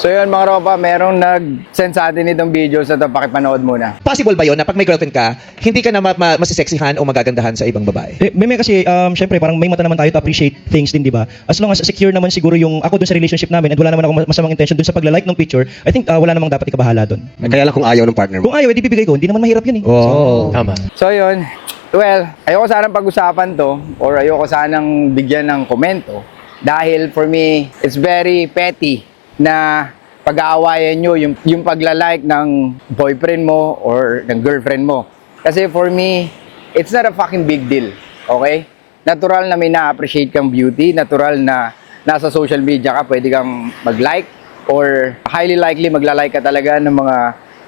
So yun mga ropa, merong nag-send sa atin itong videos na ito, pakipanood muna. Possible ba yun na pag may girlfriend ka, hindi ka na masiseksihan o magagandahan sa ibang babae? May kasi, syempre, parang may mata naman tayo to appreciate things din, di ba? As long as secure naman siguro yung ako dun sa relationship namin and wala naman ako masamang intention dun sa pagla-like ng picture, I think wala namang dapat ikabahala dun. Kaya lang kung ayaw ng partner mo. Kung ayaw, edi bibigay ko. Hindi naman mahirap yun eh. Oh, tama. So yun, well, ayoko sanang pag-usapan to or ayoko sanang bigyan ng komento dahil for me, it's very petty na pag-aawayan nyo yung pagla-like ng boyfriend mo or ng girlfriend mo. Kasi for me, it's not a fucking big deal, okay? Natural na may na-appreciate kang beauty, natural na nasa social media ka, pwede kang mag-like or highly likely magla-like ka talaga ng mga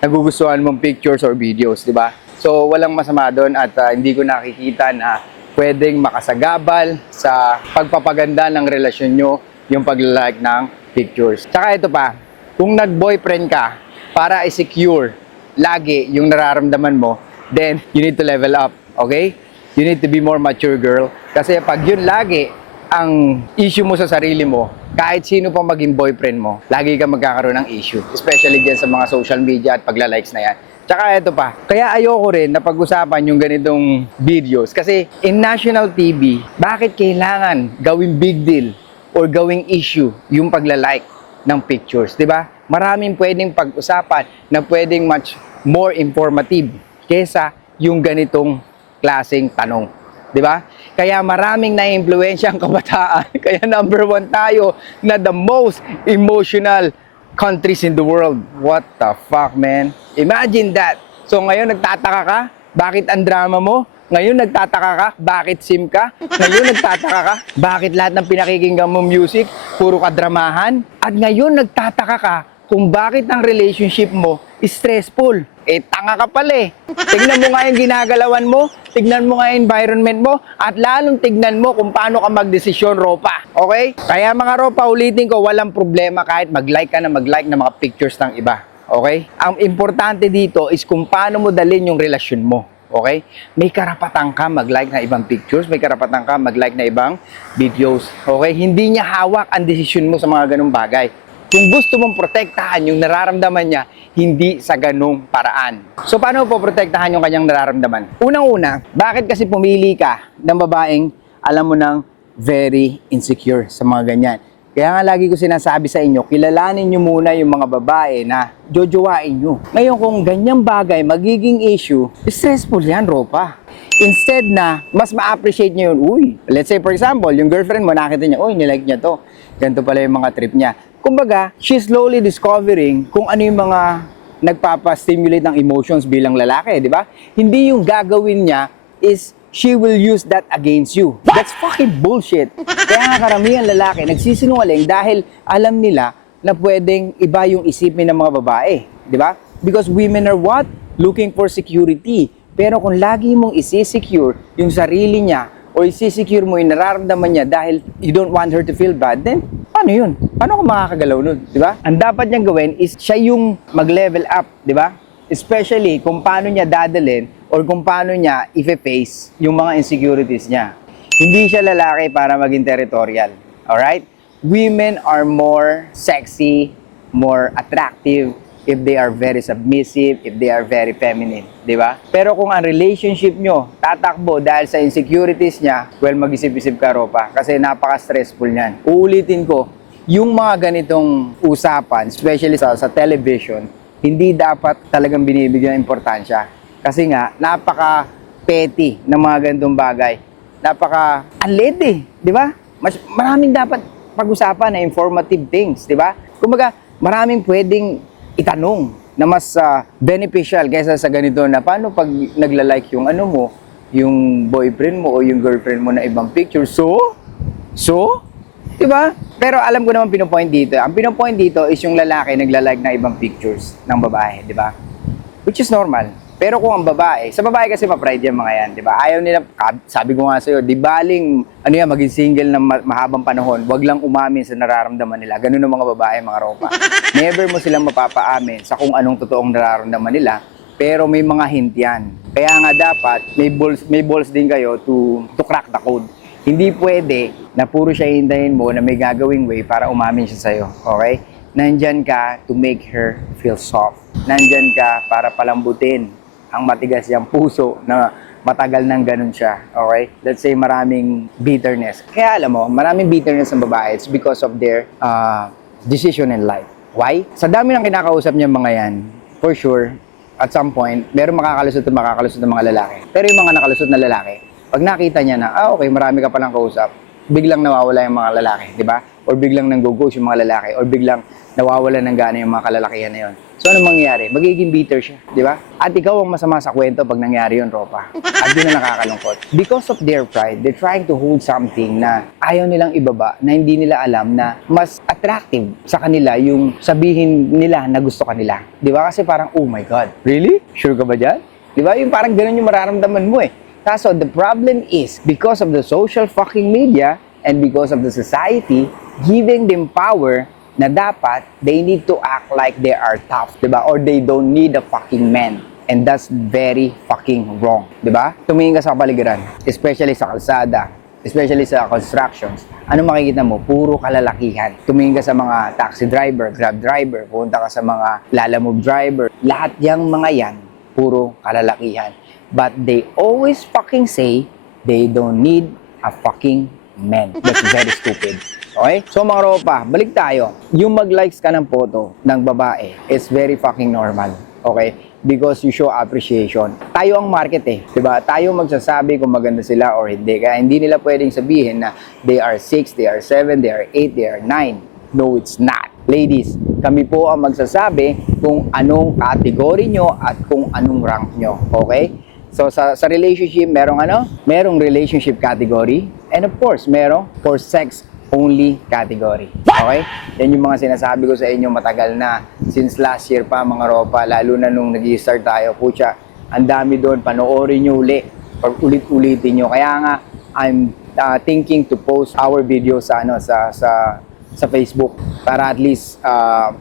nagugustuhan mong pictures or videos, di ba? So, walang masama doon at hindi ko nakikita na pwedeng makasagabal sa pagpapaganda ng relasyon nyo yung pag-like ng pictures. Tsaka ito pa, kung nag-boyfriend ka para i-secure lagi yung nararamdaman mo, then you need to level up, okay? You need to be more mature, girl. Kasi pag yun lagi ang issue mo sa sarili mo, kahit sino pa maging boyfriend mo, lagi ka magkakaroon ng issue. Especially dyan sa mga social media at pagla-likes na yan. Tsaka ito pa, kaya ayoko rin na pag-usapan yung ganitong videos. Kasi in national TV, bakit kailangan gawing big deal or gawing issue yung pagla-like ng pictures, di ba? Maraming pwedeng pag-usapan na pwedeng much more informative kesa yung ganitong klaseng tanong, di ba? Kaya maraming na-impluwensya ang kabataan. Kaya number 1 tayo na the most emotional countries in the world. What the fuck, man? Imagine that. So ngayon nagtataka ka, bakit ang drama mo? Ngayon nagtataka ka, bakit sim ka? Ngayon nagtataka ka, bakit lahat ng pinakikinggan mo music, puro kadramahan? At ngayon nagtataka ka kung bakit ang relationship mo is stressful. Eh, tanga ka pala eh. Tignan mo nga yung ginagalawan mo, tignan mo nga yung environment mo, at lalong tignan mo kung paano ka magdesisyon, ropa. Okay? Kaya mga ropa, ulitin ko, walang problema kahit mag-like ka na mag-like ng mga pictures ng iba. Okay? Ang importante dito is kung paano mo dalhin yung relasyon mo. Okay? May karapatan ka mag-like na ibang pictures, may karapatan ka mag-like na ibang videos. Okay? Hindi niya hawak ang desisyon mo sa mga ganung bagay. Kung gusto mong protektahan yung nararamdaman niya, hindi sa ganung paraan. So, paano po protektahan yung kanyang nararamdaman? Unang-una, bakit kasi pumili ka ng babaeng alam mo nang very insecure sa mga ganyan? Kaya nga lagi ko sinasabi sa inyo, kilalanin nyo muna yung mga babae na jojowain nyo. Ngayon kung ganyang bagay magiging issue, stressful yan, ropa. Instead na mas ma-appreciate nyo yun, uy, let's say for example, yung girlfriend mo nakita niya, uy, nilike niya to. Ganito pala yung mga trip niya. Kumbaga, she's slowly discovering kung ano yung mga nagpapa-stimulate ng emotions bilang lalaki, di ba? Hindi yung gagawin niya is she will use that against you. That's fucking bullshit. Kaya nga karamihan lalaki nagsisinungaling dahil alam nila na pwedeng iba yung isipin ng mga babae. Di ba? Because women are what? Looking for security. Pero kung lagi mong isi-secure yung sarili niya o isi-secure mo yung nararamdaman niya dahil you don't want her to feel bad, then paano yun? Paano ka makakagalaw nun? Di ba? Ang dapat niyang gawin is siya yung mag-level up. Di ba? Especially kung paano niya dadalhin or kung paano niya i-face yung mga insecurities niya. Hindi siya lalaki para maging territorial. Alright? Women are more sexy, more attractive if they are very submissive, if they are very feminine. Di ba? Pero kung ang relationship nyo tatakbo dahil sa insecurities niya, well, mag-isip-isip ka, ropa. Kasi napaka-stressful niyan. Uulitin ko, yung mga ganitong usapan, especially sa television, hindi dapat talagang binibigyan ng importansya. Kasi nga, napaka-petty ng mga ganitong bagay. Napaka-alit eh, di ba? Maraming dapat pag-usapan na informative things, di ba? Kumbaga, maraming pwedeng itanong na mas beneficial kaysa sa ganito na paano pag nagla-like yung ano mo, yung boyfriend mo o yung girlfriend mo na ibang picture. So? Diba? Pero alam ko naman pinopoint dito. Ang pinopoint dito is yung lalaki nagla-like na ibang pictures ng babae, di ba? Which is normal. Pero kung ang babae, sa babae kasi ma-pride yung mga yan, di ba? Ayaw nila, sabi ko nga sa'yo, di baling, maging single na mahabang panahon, wag lang umamin sa nararamdaman nila. Ganun ang mga babae, mga ropa. Never mo silang mapapaamin sa kung anong totoong nararamdaman nila, pero may mga hint yan. Kaya nga dapat, may balls din kayo to crack the code. Hindi pwede na puro siya hintayin mo na may gagawing way para umamin siya sa'yo. Okay? Nandyan ka to make her feel soft. Nandyan ka para palambutin ang matigas niyang puso na matagal nang ganun siya. Okay? Let's say maraming bitterness. Kaya alam mo, maraming bitterness ng babae. It's because of their decision in life. Why? Sa dami ng kinakausap niya mga yan, for sure, at some point, meron makakalusot ng mga lalaki. Pero yung mga nakalusot na lalaki, pag nakita niya na, okay, marami ka palang kausap, biglang nawawala yung mga lalaki, di ba? Or biglang nang-go-ghost yung mga lalaki, or biglang nawawala ng gana yung mga kalalakihan na yun. So, anong mangyayari? Magiging bitter siya, di ba? At ikaw ang masama sa kwento pag nangyari yun, tropa. At yun na nakakalungkot. Because of their pride, they're trying to hold something na ayaw nilang ibaba, na hindi nila alam na mas attractive sa kanila yung sabihin nila na gusto kanila. Di ba? Kasi parang, oh my God, really? Sure ka ba dyan? Di ba? Yung parang ganun yung mararamdaman mo eh. Kaso, the problem is, because of the social fucking media and because of the society, giving them power na dapat they need to act like they are tough, diba? Or they don't need a fucking man. And that's very fucking wrong, diba? Tumingin ka sa kapaligiran, especially sa kalsada, especially sa constructions. Ano makikita mo? Puro kalalakihan. Tumingin ka sa mga taxi driver, grab driver, punta ka sa mga lalamove driver. Lahat yang mga yan, puro kalalakihan. But they always fucking say they don't need a fucking man. That's very stupid. Okay? So mga ropa, balik tayo. Yung mag-likes ka ng photo ng babae is very fucking normal. Okay? Because you show appreciation. Tayo ang market eh. Diba? Tayo magsasabi kung maganda sila or hindi. Kaya hindi nila pwedeng sabihin na they are 6, they are 7, they are 8, they are 9. No, it's not. Ladies, kami po ang magsasabi kung anong category nyo at kung anong rank nyo. Okay? So sa relationship, merong relationship category. And of course, merong for sex only category. Okay? Yan yung mga sinasabi ko sa inyo matagal na. Since last year pa mga ropa, lalo na nung nag-start tayo. Pucha, ang dami doon, panoorin nyo uli or ulit-ulitin nyo. Kaya nga, I'm thinking to post our video sa Facebook para at least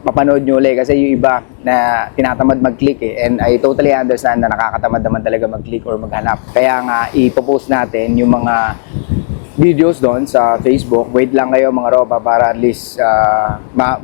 mapanood nyo ulit. Kasi yung iba na tinatamad mag-click eh. And I totally understand na nakakatamad naman talaga mag-click or maghanap. Kaya nga, ipopost natin yung mga videos doon sa Facebook. Wait lang kayo mga ropa para at least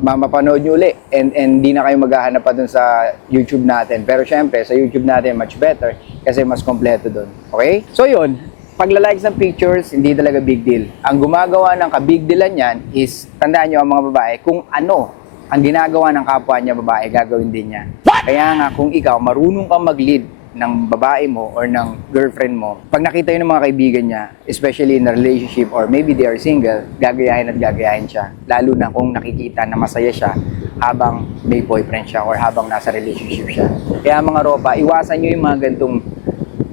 mapanood nyo ulit. And di na kayo maghahanap pa doon sa YouTube natin. Pero syempre, sa YouTube natin much better kasi mas kompleto doon. Okay? So yun, pagla-likes ng pictures, hindi talaga big deal. Ang gumagawa ng ka-big dealan yan is, tandaan nyo ang mga babae, kung ano ang ginagawa ng kapwa niya babae, gagawin din niya. Kaya nga, kung ikaw marunong kang mag-lead ng babae mo or ng girlfriend mo, pag nakita yun ng mga kaibigan niya, especially in a relationship or maybe they are single, gagayahin at gagayahin siya. Lalo na kung nakikita na masaya siya habang may boyfriend siya or habang nasa relationship siya. Kaya mga ropa, iwasan nyo yung mga gantong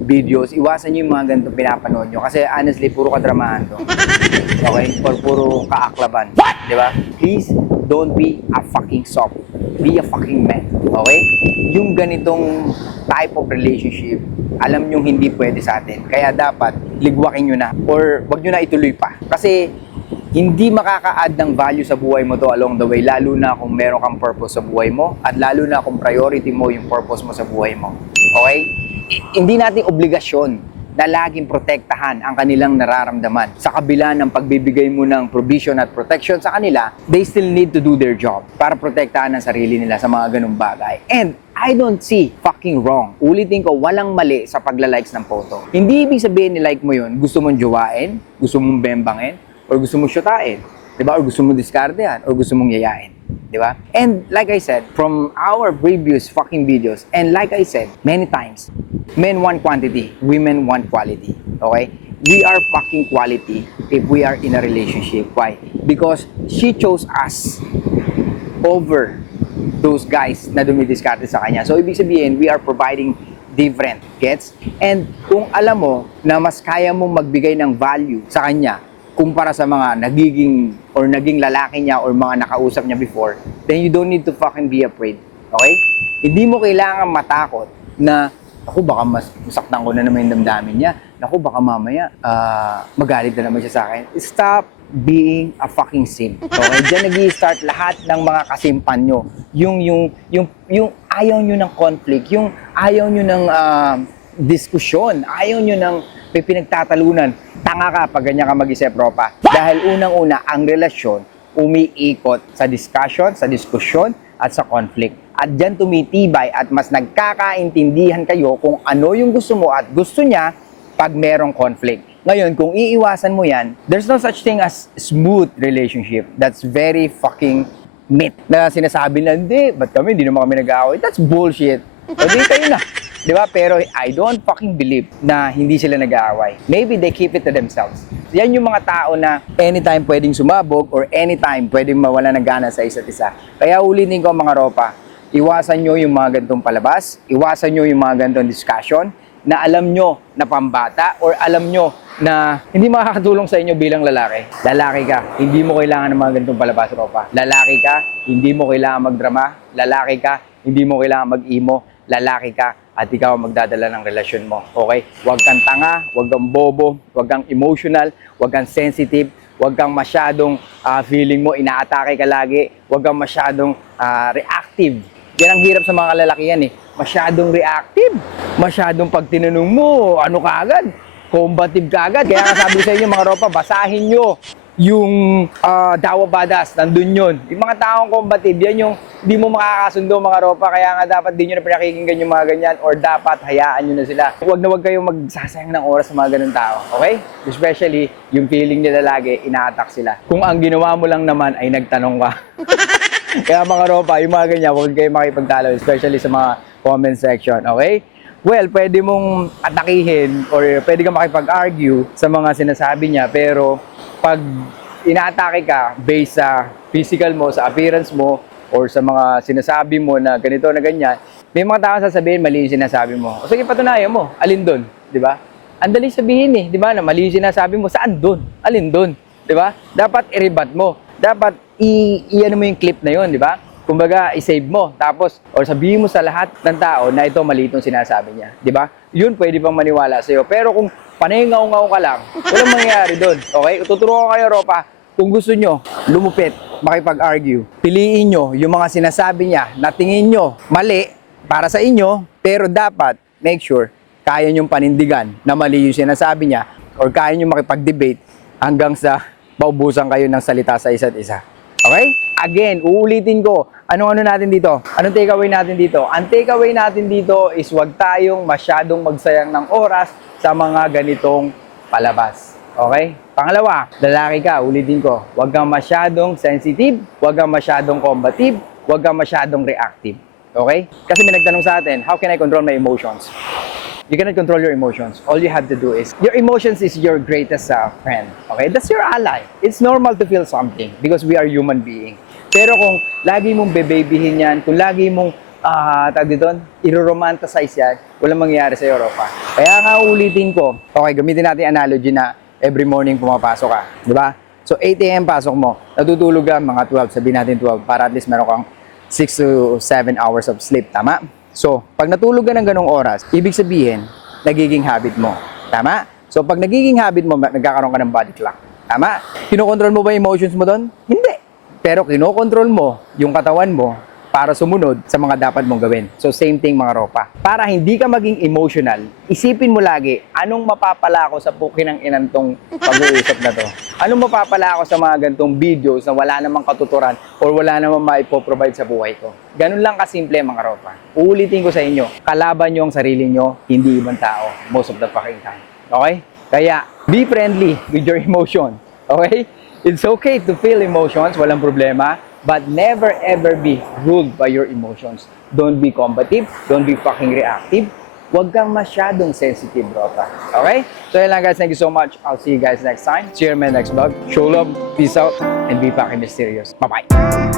videos, iwasan nyo yung mga ganitong pinapanood nyo. Kasi honestly, puro kadramahan to. Okay? Or puro kaaklaban. Di ba? Please, don't be a fucking soft. Be a fucking man. Okay? Yung ganitong type of relationship, alam nyo hindi pwede sa atin. Kaya dapat, ligwakin nyo na. Or wag nyo na ituloy pa. Kasi, hindi makaka-add ng value sa buhay mo to along the way. Lalo na kung meron kang purpose sa buhay mo. At lalo na kung priority mo yung purpose mo sa buhay mo. Okay? Hindi natin obligasyon na laging protektahan ang kanilang nararamdaman. Sa kabila ng pagbibigay mo ng provision at protection sa kanila, they still need to do their job para protektahan ang sarili nila sa mga ganung bagay. And I don't see fucking wrong. Ulitin ko, walang mali sa pagla-likes ng photo. Hindi ibig sabihin ni-like mo yun, gusto mong jowain, gusto mong bembangin, or gusto mong syutain. Diba? Or gusto mong diskartehan, or gusto mong yayain. Diba? And like I said, from our previous fucking videos, and like I said many times, men want quantity, women want quality. Okay? We are fucking quality if we are in a relationship. Why? Because she chose us over those guys na dumidiskarte sa kanya. So, ibig sabihin, we are providing different. Gets? And kung alam mo na mas kaya mong magbigay ng value sa kanya kumpara sa mga naging lalaki niya or mga nakausap niya before, then you don't need to fucking be afraid. Okay? Hindi mo kailangan matakot na ako baka masaktan ko na naman yung damdamin niya. Naku, baka mamaya magalit na naman siya sa akin. Stop being a fucking simp. Okay? Diyan nag-i-start lahat ng mga kasimpan nyo. Yung ayaw nyo ng conflict, yung ayaw nyo ng diskusyon, ayaw nyo ng pinagtatalunan. Tanga ka pag ganyan ka mag-isip, ropa. Dahil unang-una, ang relasyon umiikot sa discussion, sa diskusyon, at sa conflict. At dyan tumitibay at mas nagkakaintindihan kayo kung ano yung gusto mo at gusto niya pag merong conflict. Ngayon, kung iiwasan mo yan, there's no such thing as smooth relationship. That's very fucking myth na sinasabi na, hindi, ba't kami, hindi naman kami nag-aaway. That's bullshit. O di kayo na. Di ba? Pero I don't fucking believe na hindi sila nag-aaway. Maybe they keep it to themselves. Yan yung mga tao na anytime pwedeng sumabog or anytime pwedeng mawala ng gana sa isa't isa. Kaya ulitin ko mga ropa, iwasan nyo yung mga gantong palabas, iwasan nyo yung mga gantong discussion na alam nyo na pambata or alam nyo na hindi makakatulong sa inyo bilang lalaki. Lalaki ka, hindi mo kailangan ng mga gantong palabas, ropa. Lalaki ka, hindi mo kailangan magdrama. Lalaki ka, hindi mo kailangan mag-emo. Lalaki ka, at ikaw ang magdadala ng relasyon mo. Okay? Huwag kang tanga, huwag kang bobo, huwag kang emotional, huwag kang sensitive, huwag kang masyadong feeling mo, inaatake ka lagi, huwag kang masyadong reactive. Yan ang hirap sa mga kalalakihan eh. Masyadong reactive, masyadong pag tinanong mo, ano ka agad? Combative ka agad. Kaya nga sabi sa inyo mga ropa, basahin nyo yung Dawa Badas, nandun yun. Yung mga taong combative, yan yung di mo makakasundo mga ropa, kaya nga dapat di nyo na pinakikinggan yung mga ganyan or dapat hayaan nyo na sila. Huwag kayong magsasayang ng oras sa mga ganun tao, okay? Especially, yung feeling nila lagi, ina-attack sila. Kung ang ginawa mo lang naman ay nagtanong ka. Kaya mga ropa, yung mga ganyan, huwag kayong makipagtalo, especially sa mga comment section, okay? Well, pwede mong atakihin or pwede kang makipag-argue sa mga sinasabi niya, pero pag inaatake ka based sa physical mo, sa appearance mo, or sa mga sinasabi mo na ganito na ganyan, may mga tao sasabihin mali yung sinasabi mo. O sige, patunayan mo, alin doon, di ba? Ang dali sabihin eh, di ba, na mali yung sinasabi mo, saan doon? Alin doon? Di ba? Dapat i-rebut mo. Dapat i-ano mo yung clip na yun, di ba? Kumbaga, i-save mo. Tapos, or sabihin mo sa lahat ng tao na ito mali itong sinasabi niya. Di ba? Yun pwede pang maniwala sa'yo. Pero kung panay ngaw-ngaw ka lang, walang mangyayari doon. Okay? Tuturo ko kayo, ropa. Kung gusto nyo lumupit, makipag-argue, piliin nyo yung mga sinasabi niya na tingin nyo mali para sa inyo, pero dapat make sure kaya nyong panindigan na mali yung sinasabi niya or kaya nyo makipag-debate hanggang sa maubusan kayo ng salita sa isa't isa. Okay? Again, uulitin ko, anong natin dito? Anong takeaway natin dito? Ang takeaway natin dito is huwag tayong masyadong magsayang ng oras sa mga ganitong palabas. Okay? Pangalawa, lalaki ka, ulitin ko, huwag kang masyadong sensitive, huwag kang masyadong combative, huwag kang masyadong reactive. Okay? Kasi may nagtanong sa atin, how can I control my emotions? You cannot control your emotions. All you have to do is, your emotions is your greatest friend. Okay? That's your ally. It's normal to feel something because we are human beings. Pero kung lagi mong bebabyhin yan, kung lagi mong i-romanticize yan, walang mangyayari sa Europa. Kaya nga ulitin ko, okay, gamitin natin analogy na every morning pumapasok ka. Di ba? So 8 a.m. pasok mo, natutulog ka mga 12, sabihin natin 12, para at least meron kang 6 to 7 hours of sleep. Tama? So, pag natulog ka ng ganong oras, ibig sabihin, nagiging habit mo. Tama? So, pag nagiging habit mo, nagkakaroon ka ng body clock. Tama? Kinokontrol mo ba yung emotions mo doon? Hindi. Pero kinokontrol mo yung katawan mo para sumunod sa mga dapat mong gawin. So, same thing mga ropa. Para hindi ka maging emotional, isipin mo lagi, anong mapapala ko sa pukin ng inantong pag-uusap na to? Anong mapapala ko sa mga gantong videos na wala namang katuturan or wala namang maipoprovide sa buhay ko? Ganun lang kasimple mga ropa. Uulitin ko sa inyo, kalaban nyo ang sarili nyo, hindi ibang tao, most of the fucking time. Okay? Kaya, be friendly with your emotion. Okay? It's okay to feel emotions, walang problema, but never ever be ruled by your emotions. Don't be combative, don't be fucking reactive. Huwag kang masyadong sensitive, ropa. Okay? So yun lang guys, thank you so much. I'll see you guys next time. See you in my next vlog. Show love, peace out, and be fucking mysterious. Bye-bye!